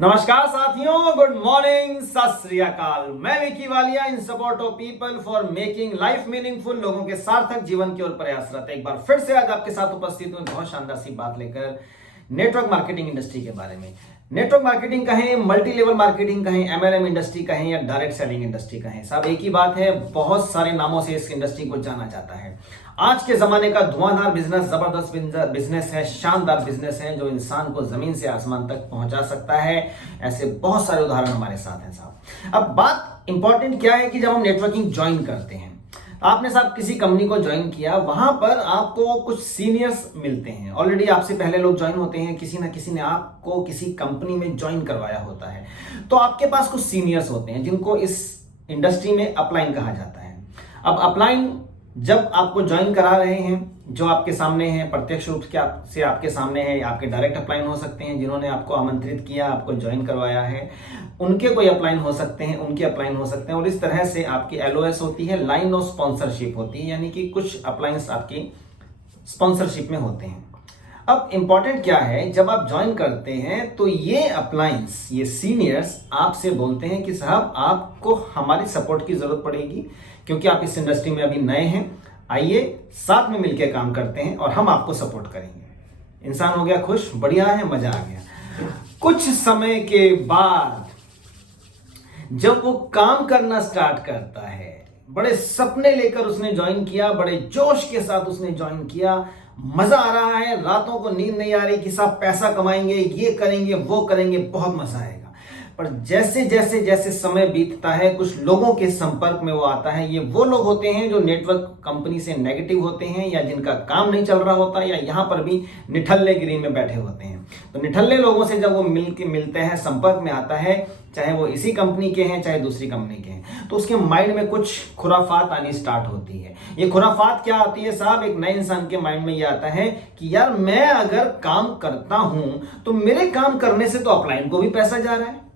नमस्कार साथियों, good morning, सत श्री अकाल। मैं विकी वालिया इन support of people for making life meaningful, लोगों के सार्थक जीवन की ओर प्रयासरत। एक बार फिर से आज आपके साथ उपस्थित हूं बहुत शानदार सी बात लेकर नेटवर्क मार्केटिंग इंडस्ट्री के बारे में। नेटवर्क मार्केटिंग कहें, मल्टी लेवल मार्केटिंग कहें, एमएलएम इंडस्ट्री कहें या डायरेक्ट सेलिंग इंडस्ट्री कहें, सब एक ही बात है। बहुत सारे नामों से इस इंडस्ट्री को जाना जाता है। आज के जमाने का धुआंधार बिजनेस, जबरदस्त बिजनेस है, शानदार बिजनेस है जो इंसान को जमीन से आसमान तक पहुंचा सकता है। ऐसे बहुत सारे उदाहरण हमारे साथ हैं साहब। अब बात इंपॉर्टेंट क्या है कि जब हम नेटवर्किंग ज्वाइन करते हैं, आपने साहब किसी कंपनी को ज्वाइन किया, वहां पर आपको कुछ सीनियर्स मिलते हैं। ऑलरेडी आपसे पहले लोग ज्वाइन होते हैं, किसी ना किसी ने आपको किसी कंपनी में ज्वाइन करवाया होता है। तो आपके पास कुछ सीनियर्स होते हैं जिनको इस इंडस्ट्री में अपलाइन कहा जाता है। अब अपलाइन जब आपको ज्वाइन करा रहे हैं, जो आपके सामने हैं, प्रत्यक्ष रूप से आपके सामने है, आपके डायरेक्ट अपलाइन हो सकते हैं, जिन्होंने आपको आमंत्रित किया, आपको ज्वाइन करवाया है, उनके कोई अपलाइन हो सकते हैं, उनके अपलाइन हो सकते हैं। और इस तरह से आपकी एलओएस होती है, लाइन ऑफ स्पॉन्सरशिप होती है, यानी कि कुछ अपलाइंस आपकी स्पॉन्सरशिप में होते हैं। अब इंपॉर्टेंट क्या है, जब आप ज्वाइन करते हैं तो ये अपलाइंस, ये सीनियर्स आपसे बोलते हैं कि साहब आपको हमारी सपोर्ट की जरूरत पड़ेगी, क्योंकि आप इस इंडस्ट्री में अभी नए हैं। आइए साथ में मिलकर काम करते हैं और हम आपको सपोर्ट करेंगे। इंसान हो गया खुश, बढ़िया है, मजा आ गया। कुछ समय के बाद जब वो काम करना स्टार्ट करता है, बड़े सपने लेकर उसने ज्वाइन किया, बड़े जोश के साथ उसने ज्वाइन किया, मजा आ रहा है, रातों को नींद नहीं आ रही कि साहब पैसा कमाएंगे, ये करेंगे, वो करेंगे, बहुत मजा आएगा। पर जैसे जैसे जैसे समय बीतता है, कुछ लोगों के संपर्क में वो आता है। ये वो लोग होते हैं जो नेटवर्क कंपनी से नेगेटिव होते हैं, या जिनका काम नहीं चल रहा होता, या यहां पर भी निठल्लेगिरी में बैठे होते हैं। तो निठल्ले लोगों से जब वो मिलते हैं, संपर्क में आता है, चाहे वो इसी कंपनी के हैं चाहे दूसरी कंपनी के हैं, तो उसके माइंड में कुछ खुराफात आनी स्टार्ट होती है। ये खुराफात क्या आती है साहब? एक नए इंसान के माइंड में ये आता है कि यार मैं अगर काम करता हूं तो मेरे काम करने से तो अपलाइन को भी पैसा जा रहा है।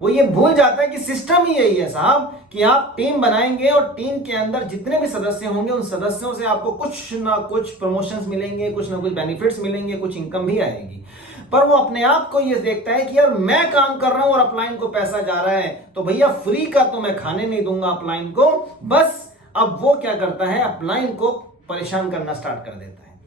वो ये भूल जाता है कि सिस्टम ही यही है साहब कि आप टीम बनाएंगे और टीम के अंदर जितने भी सदस्य होंगे उन सदस्यों से आपको कुछ ना कुछ प्रमोशंस मिलेंगे, कुछ ना कुछ बेनिफिट्स मिलेंगे, कुछ इनकम भी आएगी। पर वो अपने आप को ये देखता है कि यार मैं काम कर रहा हूं और अपलाइन को पैसा जा रहा है, तो भैया फ्री का तो मैं खाने नहीं दूंगा अपलाइन को। बस अब वो क्या करता है, अपलाइन को परेशान करना स्टार्ट कर देता है।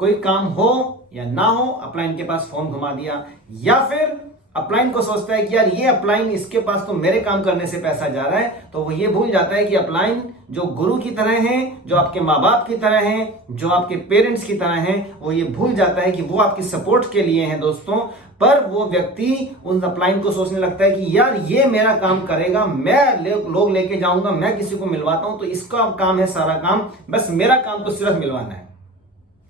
कोई काम हो या ना हो, अपलाइन के पास फोन घुमा दिया, या फिर अपलाइन को सोचता है कि यार ये अपलाइन, इसके पास तो मेरे काम करने से पैसा जा रहा है। तो वो ये भूल जाता है कि अपलाइन जो गुरु की तरह हैं, जो आपके माँ बाप की तरह हैं, जो आपके पेरेंट्स की तरह हैं, वो ये भूल जाता है कि वो आपकी सपोर्ट के लिए हैं दोस्तों। पर वो व्यक्ति उन अपलाइन को सोचने लगता है कि यार ये मेरा काम करेगा, मैं लोग लेके जाऊंगा, मैं किसी को मिलवाता हूं, तो इसका काम है सारा काम, बस मेरा काम तो सिर्फ मिलवाना है।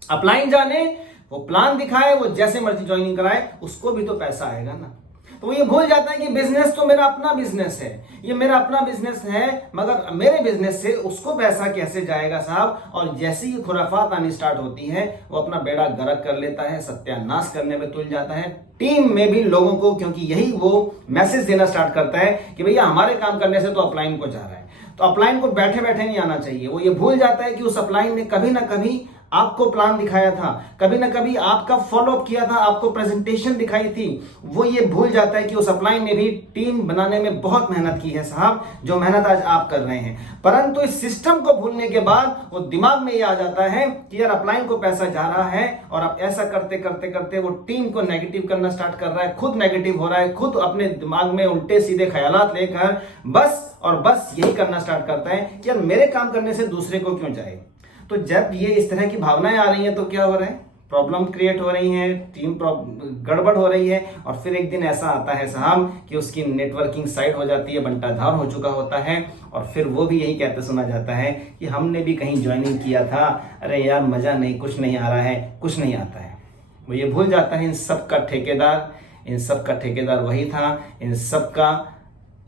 अपलाइन जाने, वो प्लान दिखाए, वो जैसे मर्जी ज्वाइनिंग कराए, उसको भी तो पैसा आएगा ना। तो वो ये भूल जाता है कि बिजनेस तो मेरा अपना बिजनेस है, ये मेरा अपना बिजनेस है, मगर मेरे बिजनेस से उसको पैसा कैसे जाएगा साहब। और जैसे ही खुराफात आनी स्टार्ट होती है, वो अपना बेड़ा गर्क कर लेता है, सत्यानाश करने में तुल जाता है। टीम में भी लोगों को, क्योंकि यही वो मैसेज देना स्टार्ट करता है कि भैया हमारे काम करने से तो अपलाइन को जा रहा है, तो अपलाइन को बैठे बैठे नहीं आना चाहिए। वो ये भूल जाता है कि उस अपलाइन ने कभी ना कभी आपको प्लान दिखाया था, कभी ना कभी आपका फॉलोअप किया था, आपको प्रेजेंटेशन दिखाई थी। वो ये भूल जाता है कि उस अपलाइन ने भी टीम बनाने में बहुत मेहनत की है साहब, जो मेहनत आज आप कर रहे हैं। परंतु इस सिस्टम को भूलने के बाद वो दिमाग में ये आ जाता है कि यार अपलाइन को पैसा जा रहा है, और अब ऐसा करते करते करते वो टीम को नेगेटिव करना स्टार्ट कर रहा है, खुद नेगेटिव हो रहा है, खुद अपने दिमाग में उल्टे सीधे ख्यालात लेकर बस और बस यही करना स्टार्ट करता है कि यार मेरे काम करने से दूसरे को क्यों जाए। तो जब ये इस तरह की भावनाएं आ रही हैं तो क्या हो रहा है, प्रॉब्लम क्रिएट हो रही है, टीम गड़बड़ हो रही है। और फिर एक दिन ऐसा आता है साहब कि उसकी नेटवर्किंग साइट हो जाती है, बंटाधार हो चुका होता है, और फिर वो भी यही कहते सुना जाता है कि हमने भी कहीं ज्वाइनिंग किया था, अरे यार मजा नहीं, कुछ नहीं आ रहा है, कुछ नहीं आता है। वो ये भूल जाता है इन सब का ठेकेदार वही था, इन सब का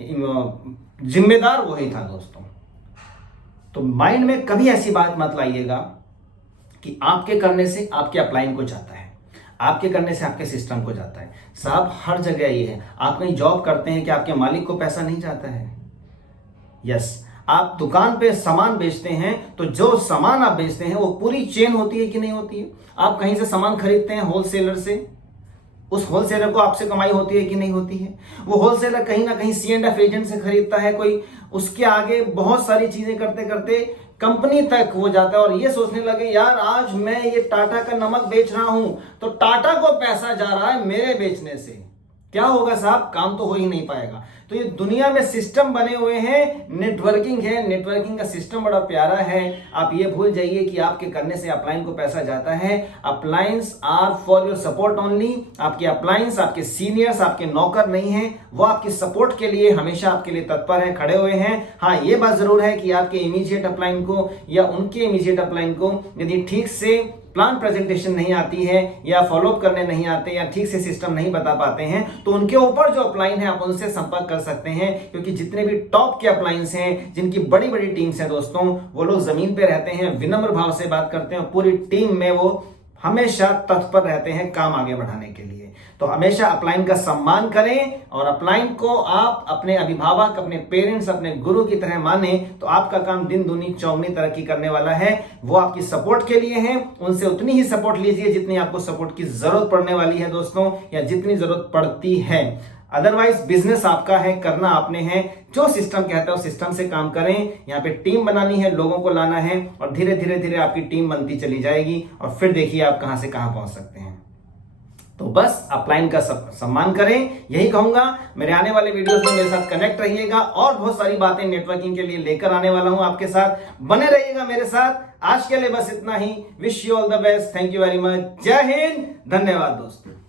जिम्मेदार वही था दोस्तों। तो माइंड में कभी ऐसी बात मत लाइएगा कि आपके करने से आपके अपलाइन को जाता है, आपके करने से आपके सिस्टम को जाता है। साहब हर जगह ये है। आप कहीं जॉब करते हैं कि आपके मालिक को पैसा नहीं जाता है? यस। आप दुकान पे सामान बेचते हैं तो जो सामान आप बेचते हैं वो पूरी चेन होती है कि नहीं होती है? आप कहीं से सामान खरीदते हैं होलसेलर से, उस होलसेलर को आपसे कमाई होती है कि नहीं होती है? वो होलसेलर कहीं ना कहीं C&F एजेंट से खरीदता है, कोई उसके आगे बहुत सारी चीजें करते करते कंपनी तक हो जाता है और ये सोचने लगे यार आज मैं ये टाटा का नमक बेच रहा हूं तो टाटा को पैसा जा रहा है मेरे बेचने से। क्या होगा साहब? काम तो हो ही नहीं पाएगा। तो ये दुनिया में सिस्टम बने हुए हैं, नेटवर्किंग है, नेटवर्किंग का सिस्टम बड़ा प्यारा है। आप ये भूल जाइए कि आपके करने से अपलाइन को पैसा जाता है। Appliance are for your support only. आपके अप्लायंस आपके सीनियर्स, आपके नौकर नहीं है, वो आपकी सपोर्ट के लिए हमेशा आपके लिए तत्पर है, खड़े हुए हैं। हाँ, ये बात जरूर है कि आपके इमीडिएट अपलाइन को या उनके इमीडिएट अपलाइन को यदि ठीक से प्लान प्रेजेंटेशन नहीं आती है या फॉलोअप करने नहीं आते या ठीक से सिस्टम नहीं बता पाते हैं तो उनके ऊपर जो अपलाइन है आप उनसे संपर्क कर सकते हैं, क्योंकि जितने भी टॉप के अपलाइंस हैं, जिनकी बड़ी बड़ी टीम्स हैं दोस्तों, वो लोग जमीन पे रहते हैं, विनम्र भाव से बात करते हैं, पूरी टीम में वो हमेशा तत्पर रहते हैं काम आगे बढ़ाने के लिए। तो हमेशा अपलाइन का सम्मान करें और अपलाइन को आप अपने अभिभावक, अपने पेरेंट्स, अपने गुरु की तरह माने तो आपका काम दिन दूनी चौगुनी तरक्की करने वाला है। वो आपकी सपोर्ट के लिए हैं, उनसे उतनी ही सपोर्ट लीजिए जितनी आपको सपोर्ट की जरूरत पड़ने वाली है दोस्तों, या जितनी जरूरत पड़ती है। अदरवाइज बिजनेस आपका है, करना आपने है। जो सिस्टम कहता है उस सिस्टम से काम करें। यहाँ पे टीम बनानी है, लोगों को लाना है और धीरे धीरे धीरे आपकी टीम बनती चली जाएगी और फिर देखिए आप कहां से कहां पहुंच सकते हैं। तो बस अपलाइन का सम्मान करें, यही कहूंगा। मेरे आने वाले वीडियोस में मेरे साथ कनेक्ट रहिएगा और बहुत सारी बातें नेटवर्किंग के लिए लेकर आने वाला हूं आपके साथ। बने रहिएगा मेरे साथ। आज के लिए बस इतना ही। Wish you all the best. Thank you very much. जय हिंद। धन्यवाद दोस्तों।